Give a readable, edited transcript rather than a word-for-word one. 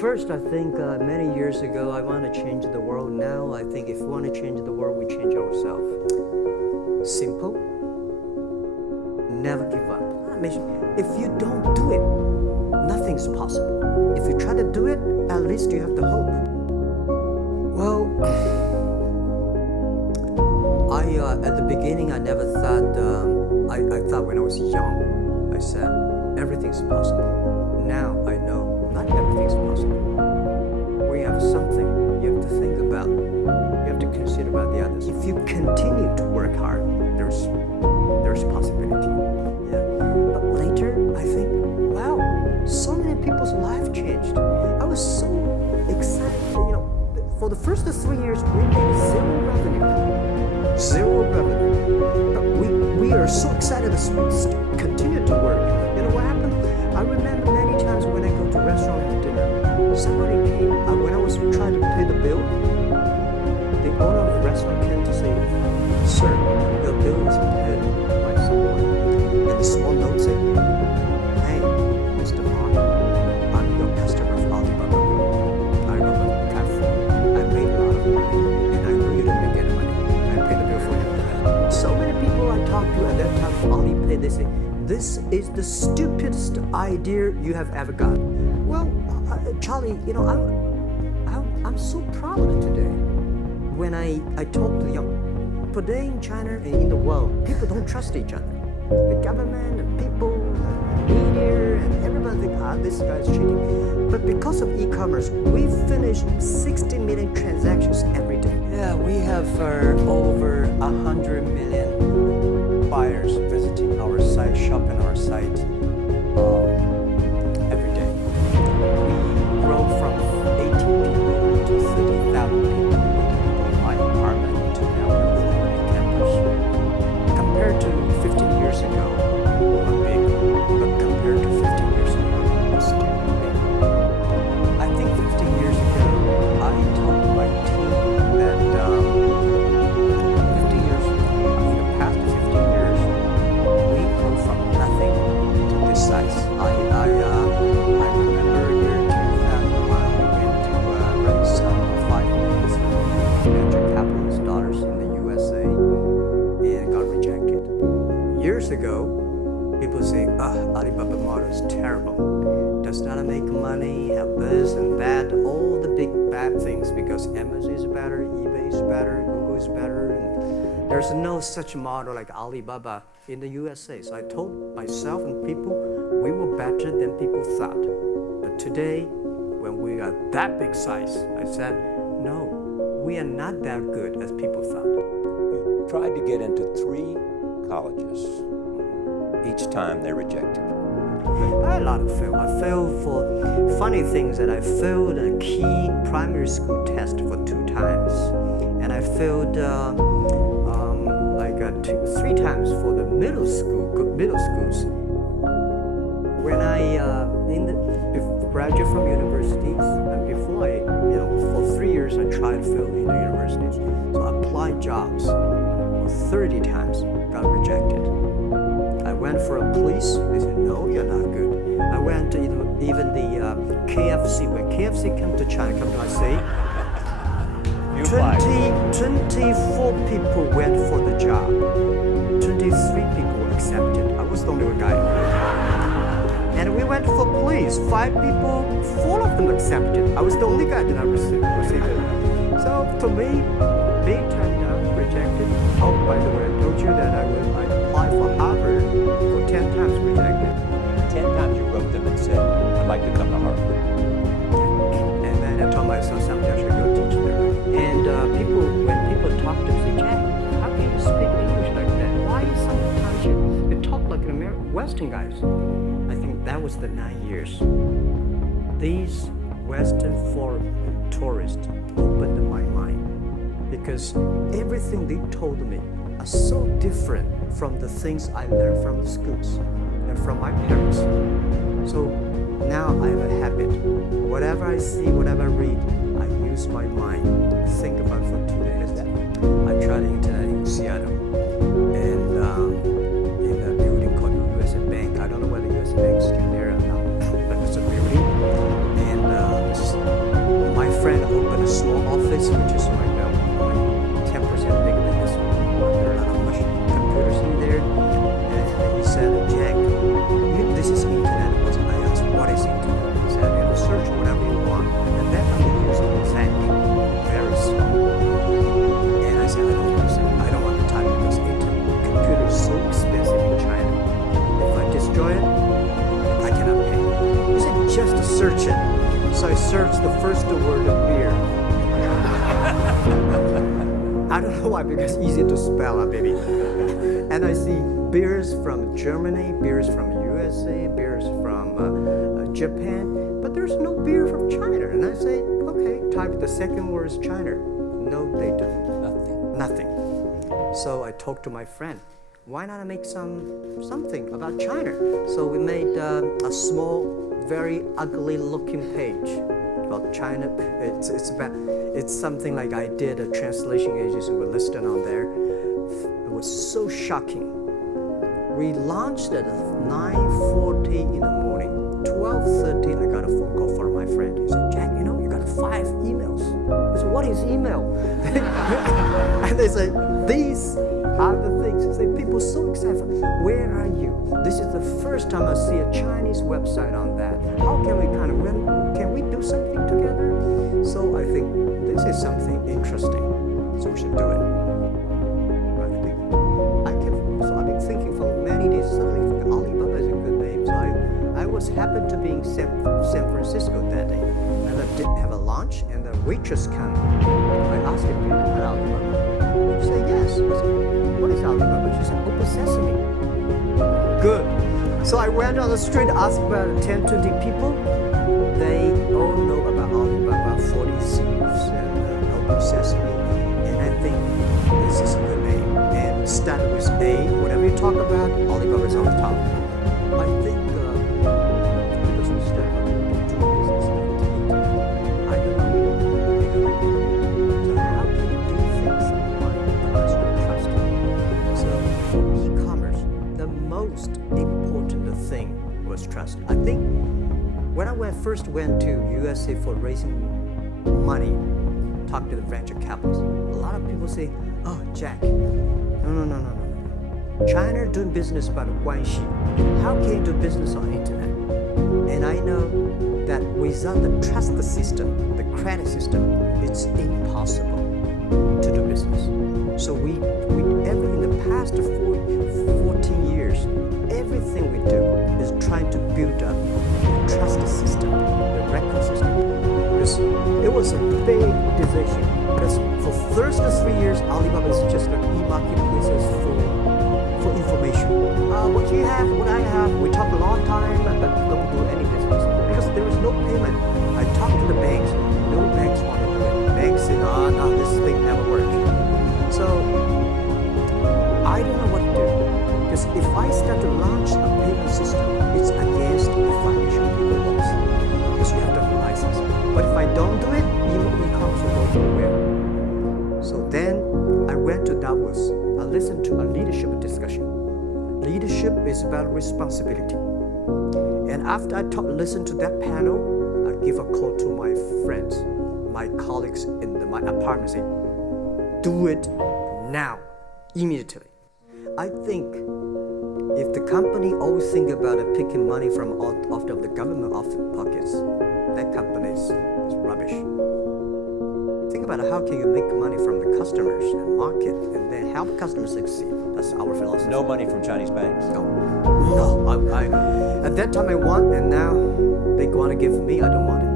First, I think many years ago, I want to change the world. Now, I think if we want to change the world, we change ourselves. Simple. Never give up. I mean, if you don't do it, nothing's possible. If you try to do it, at least you have the hope. Well, at the beginning, I never thought, I thought when I was young, I said, everything's possible. Now I know not everything's possible. When you have something, you have to think about, you have to consider about the others. If you continue to work hard, there's possibility. Yeah. But later, I think, wow, so many people's life changed. I was so excited, for the first 3 years, we made zero revenue. Zero revenue. But we are so excited to continue to work. You know what happened? I remember many times when I go to restaurant and dinner, somebody came, when I was trying to pay the bill, the owner of the restaurant came to say, "Sir, your bill is paid by someone." And the small note said, "Hey, Mr. Mark, I'm your customer of Alibaba. Alibaba platform. I made a lot of money, and I know you don't make any money. I paid the bill for you." So many people I talked to at that time of Alipay, they say, "This is the stupidest idea you have ever got." Well, Charlie, I'm so proud of it today. When I talk to young, today in China and in the world, people don't trust each other. The government and people, and media, and everybody think, this guy's cheating. But because of e-commerce, we finish 60 million transactions every day. Yeah, we have over 100 million buyers visiting our site, shopping our site every day. We grow from 18 people to 30,000 people in my apartment to now we're in campus. Compared to 15 years ago, we're big, but compared to 15 years ago, we're still big. I think 15 years ago, I told my team that 50 years, in the past 15 years, we grew from nothing to this size. I remember year 2001, we went to raise $5 million venture capitalist dollars in the USA and got rejected. Years ago, people say, Alibaba model is terrible. Does not make money, have this and that, all the big bad things because Amazon is better, eBay is better, Google is better. And there's no such model like Alibaba in the USA. So I told myself and people, we were better than people thought. But today, when we are that big size, I said, no, we are not that good as people thought. You tried to get into 3 colleges. Each time they rejected you. I had a lot of fail. I failed for funny things that I failed a key primary school test for 2 times. And I failed 3 times for the middle schools. When I graduated from universities, and before for 3 years I tried to fail in the universities. So I applied jobs for 30 times, got rejected. I went for a police, they said, no, you're not good. I went to even the KFC, when KFC came to China, come to my city, 24 people went for the job. 23 people were accepted. I was the only guy. And we went for police. 5 people, 4 of them accepted. I was the only guy that I received it. So to me, they turned down, rejected. Oh, by the way, I told you that I applied for Harvard for 10 times, rejected. 10 times you wrote them and said, I'd like to come to Harvard. And then I told myself someday I should go teach there. And when people talk to me, Jack, how can you speak English like that? Why sometimes you talk like an American Western guys? I think that was the 9 years. These Western foreign tourists opened my mind because everything they told me are so different from the things I learned from the schools and from my parents. So now I have a habit. Whatever I see, whatever I read, I use my mind to think about for 2 days. I tried internet in Seattle and in a building called the USA Bank. I don't know whether USA Bank is still there or not, but it's a building. And this is the first word of beer. I don't know why, because it's easy to spell, baby. And I see beers from Germany, beers from USA, beers from Japan, but there's no beer from China. And I say, okay, type the second word is China. No, they don't. Nothing. So I talked to my friend. Why not make something about China? So we made a small, very ugly-looking page called China. It's something like I did a translation agency were listed on there. It was so shocking. We launched at 9:40 in the morning. 12:30, I got a phone call from my friend. He said, Jack, you got 5 emails. I said, what is email? And they say, these are the things. They say, people so excited. Where are you? This is the first time I see a Chinese website on that. How can we can we do something together? So I think this is something interesting. So we should do it. So I've been thinking for many days. Suddenly, Alibaba is a good name. So I was happened to be in San Francisco that day, and I did have a lunch, and the waitress came. I asked her, do you know Alibaba? She said, yes. I said, what is Alibaba? She said, Open Sesame. Good. So I went on the street, asked about 10, 20 people. They all know about Alibaba, 40 Thieves, and Open Sesame. And I think this is a good name. And started with A. Whatever you talk about, Alibaba is on the top. I think because we started doing business I don't know. So how can you do things online unless you're trusted? So for e-commerce, the most important thing was trust. I think when I first went to USA for raising money, talk to the venture capitalists, a lot of people say, oh, Jack, no. China doing business by the guanxi. How can you do business on the internet? And I know that without the trust system, the credit system, it's impossible to do business. So we in the past 14 years, everything we do is trying to build up the trust system, the record system. Because it was a big decision. Because for first 3 years, Alibaba is just an e-marketplace for information. What you have, what I have, we talk a long time, but don't do any business. Because there is no payment. I talked to the banks, no banks want to do it. Banks say, no, this thing never works. So I don't know what to do. Because if I start to launch a payment system, it's against the financial legal laws. Because you have to have a license. But if I don't do it, e-commerce will go nowhere. So then I went to Davos. I listened to a leadership discussion. Leadership is about responsibility. And after I listened to that panel, I give a call to my friends, my colleagues in my apartment, saying, do it now, immediately. I think if the company always think about picking money from out of the government pockets, that company is rubbish. Think about how can you make money from the customers and market and then help customers succeed. That's our philosophy. No money from Chinese banks. No. At that time I want, and now they want to give me. I don't want it.